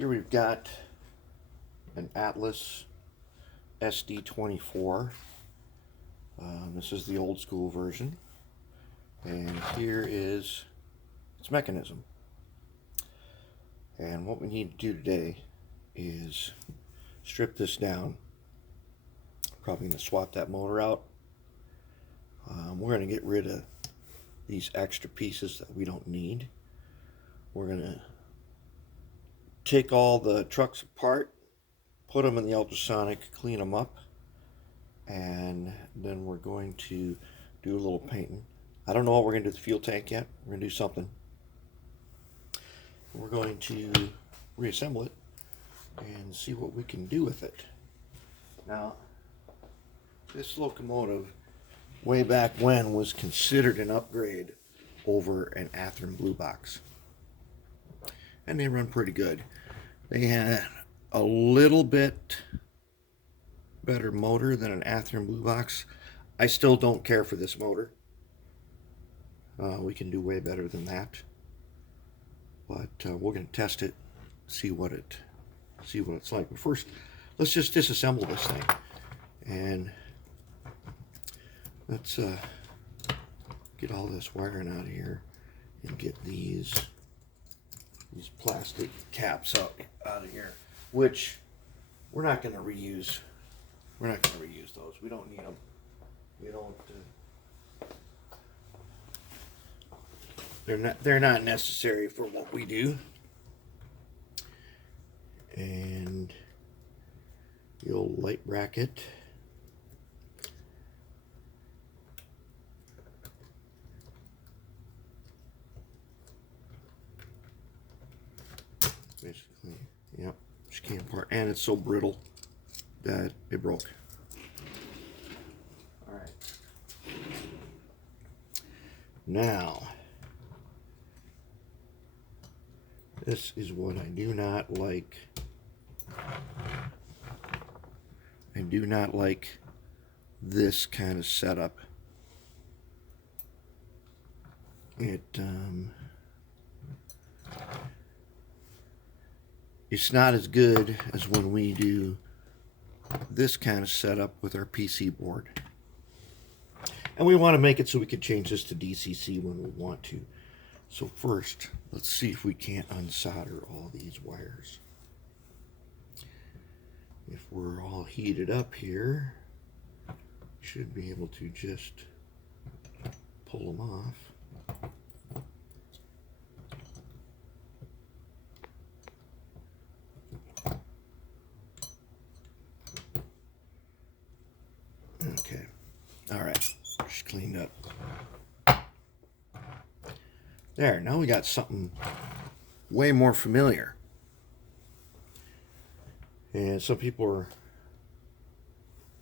Here we've got an Atlas SD24. This is the old school version. And here is its mechanism. And what we need to do today is strip this down. Probably going to swap that motor out. We're going to get rid of these extra pieces that we don't need. We're going to take all the trucks apart, put them in the ultrasonic, clean them up, and then we're going to do a little painting. I don't know what we're going to do with the fuel tank yet. We're going to do something. We're going to reassemble it and see what we can do with it. Now, this locomotive way back when was considered an upgrade over an Athearn Blue Box, and they run pretty good. They had a little bit better motor than an Athearn Blue Box. I still don't care for this motor. We can do way better than that, but we're going to test it, see what it's like. But first, let's just disassemble this thing, and let's get all this wiring out of here and get these plastic caps out of here, which we're not going to reuse. We're not going to reuse those. We don't need them. We don't. They're not necessary for what we do. And the old light bracket. Basically, yep, just came apart, and it's so brittle that it broke. All right. Now, this is what I do not like. I do not like this kind of setup. It's not as good as when we do this kind of setup with our PC board. And we want to make it so we can change this to DCC when we want to. So first, let's see if we can't unsolder all these wires. If we're all heated up here, we should be able to just pull them off. Okay, all right, just cleaned up. There, now we got something way more familiar. And some people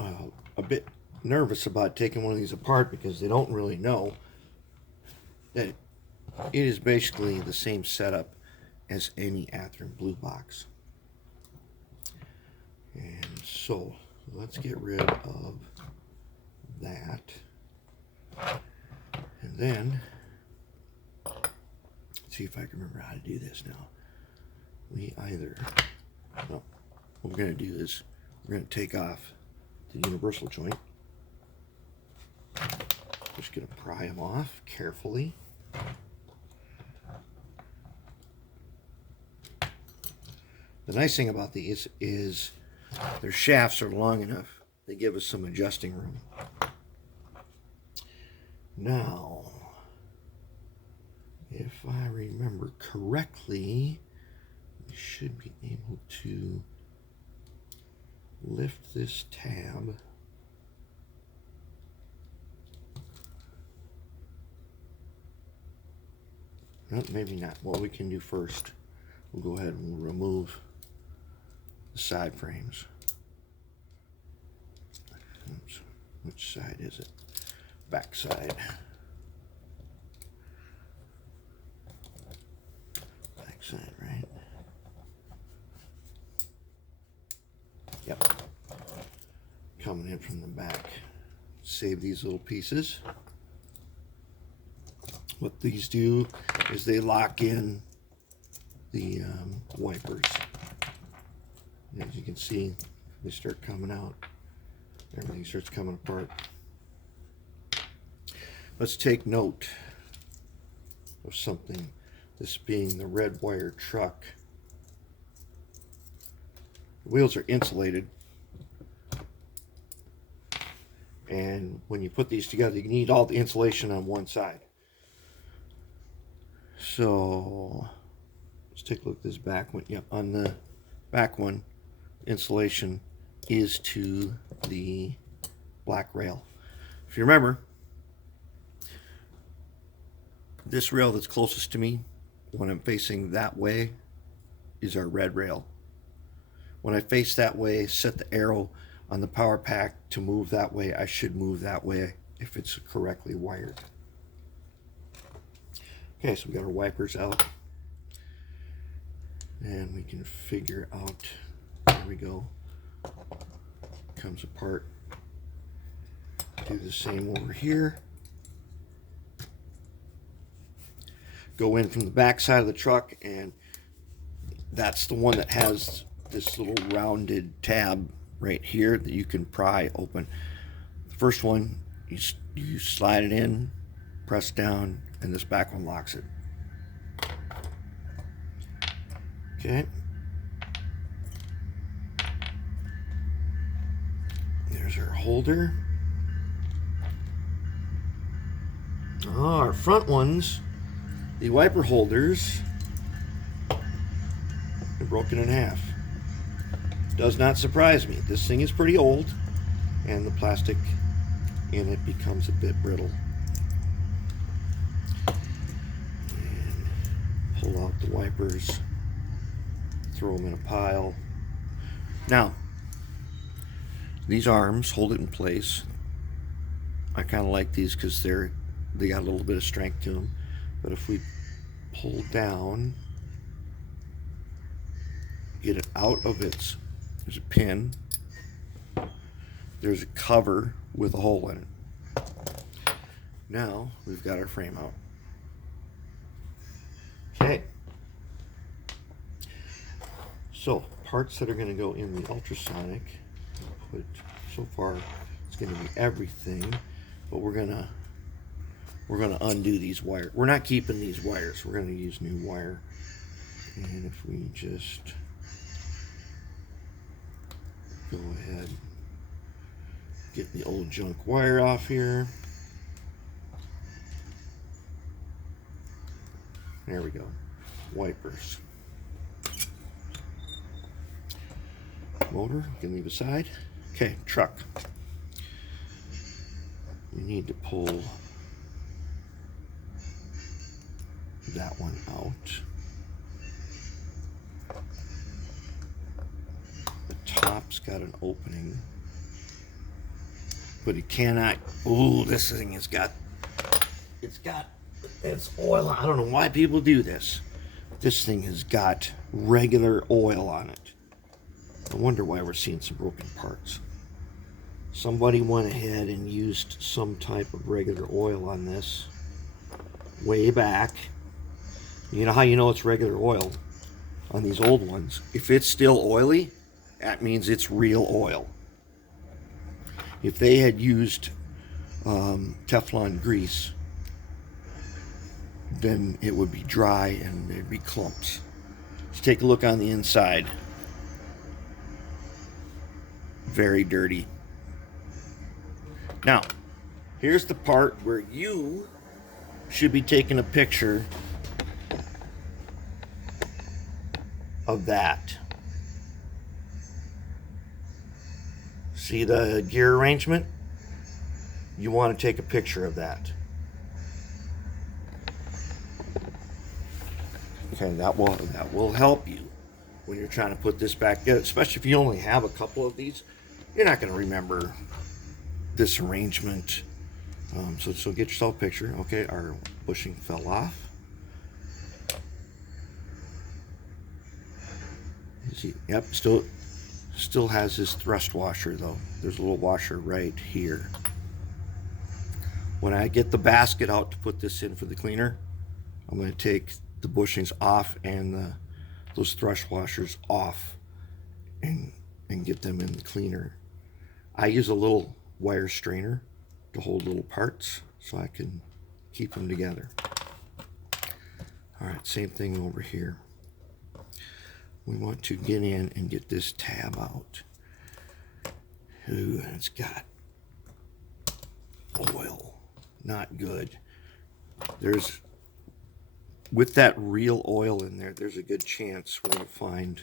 are a bit nervous about taking one of these apart because they don't really know that it is basically the same setup as any Athearn Blue Box. And so let's get rid of that. And then let's see if I can remember how to do this now. What we're going to do is we're going to take off the universal joint. Just going to pry them off carefully. The nice thing about these is their shafts are long enough. They give us some adjusting room. Now, if I remember correctly, we should be able to lift this tab. No, maybe not. What we can do first, we'll go ahead and remove the side frames. Oops. Which side is it? Back side. Back side, right? Yep. Coming in from the back. Save these little pieces. What these do is they lock in the wipers. As you can see, they start coming out. Everything starts coming apart. Let's take note of something. This being the red wire truck. The wheels are insulated. And when you put these together, you need all the insulation on one side. So let's take a look at this back one. Yep, on the back one, insulation is to the black rail. If you remember, this rail that's closest to me, when I'm facing that way, is our red rail. When I face that way, set the arrow on the power pack to move that way. I should move that way if it's correctly wired. Okay, so we got our wipers out. And we can figure out, there we go, comes apart. Do the same over here. Go in from the back side of the truck, and that's the one that has this little rounded tab right here that you can pry open. The first one, you slide it in, press down, and this back one locks it. Okay. There's our holder. Oh, our front ones, the wiper holders, are broken in half. Does not surprise me. This thing is pretty old, and the plastic in it becomes a bit brittle. And pull out the wipers, throw them in a pile. Now, these arms hold it in place. I kind of like these because they got a little bit of strength to them. But if we pull down, get it out of its, there's a pin, there's a cover with a hole in it. Now we've got our frame out. Okay. So parts that are going to go in the ultrasonic, so far it's going to be everything, but we're gonna undo these wires. We're not keeping these wires. We're going to use new wire. And if we just go ahead, get the old junk wire off here. There we go. Wipers. Motor, can leave aside. Okay, truck. We need to pull that one out. The top's got an opening, but it cannot. Ooh, this thing has got. It's oil. I don't know why people do this. This thing has got regular oil on it. I wonder why we're seeing some broken parts. Somebody went ahead and used some type of regular oil on this way back. You know how you know it's regular oil on these old ones? If it's still oily, that means it's real oil. If they had used Teflon grease, then it would be dry and there'd be clumps. Let's take a look on the inside. Very dirty. Now, here's the part where you should be taking a picture of that. See the gear arrangement? You want to take a picture of that. Okay, that will help you when you're trying to put this back together, especially if you only have a couple of these. You're not going to remember this arrangement. So get yourself a picture. Okay, our bushing fell off. See, yep, still has this thrust washer though. There's a little washer right here. When I get the basket out to put this in for the cleaner, I'm going to take the bushings off and those thrust washers off, and get them in the cleaner. I use a little wire strainer to hold little parts so I can keep them together. All right, same thing over here. We want to get in and get this tab out. Ooh, it's got oil. Not good. With that real oil in there, there's a good chance we're going to find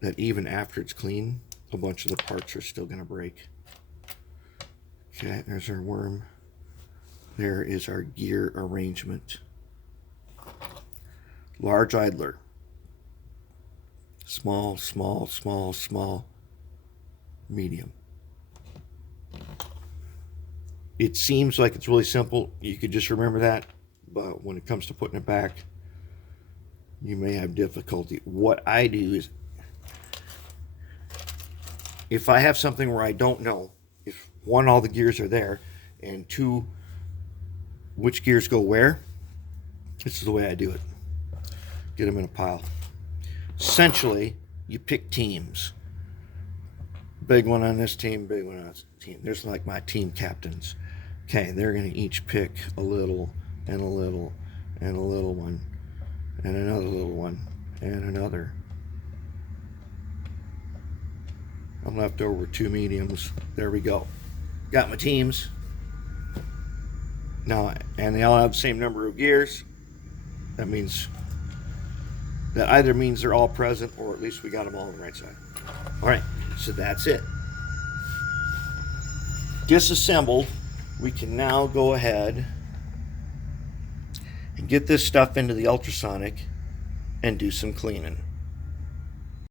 that even after it's clean, a bunch of the parts are still going to break. Okay, there's our worm. There is our gear arrangement. Large idler. Small, small, small, small, medium. It seems like it's really simple. You could just remember that, but when it comes to putting it back, you may have difficulty. What I do is, if I have something where I don't know, if one, all the gears are there, and two, which gears go where, this is the way I do it. Get them in a pile. Essentially, you pick teams. Big one on this team, big one on this team. There's like my team captains. Okay, they're going to each pick a little, and a little, and a little one, and another little one, and another. I'm left over with 2 mediums. There we go. Got my teams. Now, and they all have the same number of gears. That either means they're all present, or at least we got them all on the right side. All right, so that's it. Disassembled, we can now go ahead and get this stuff into the ultrasonic and do some cleaning.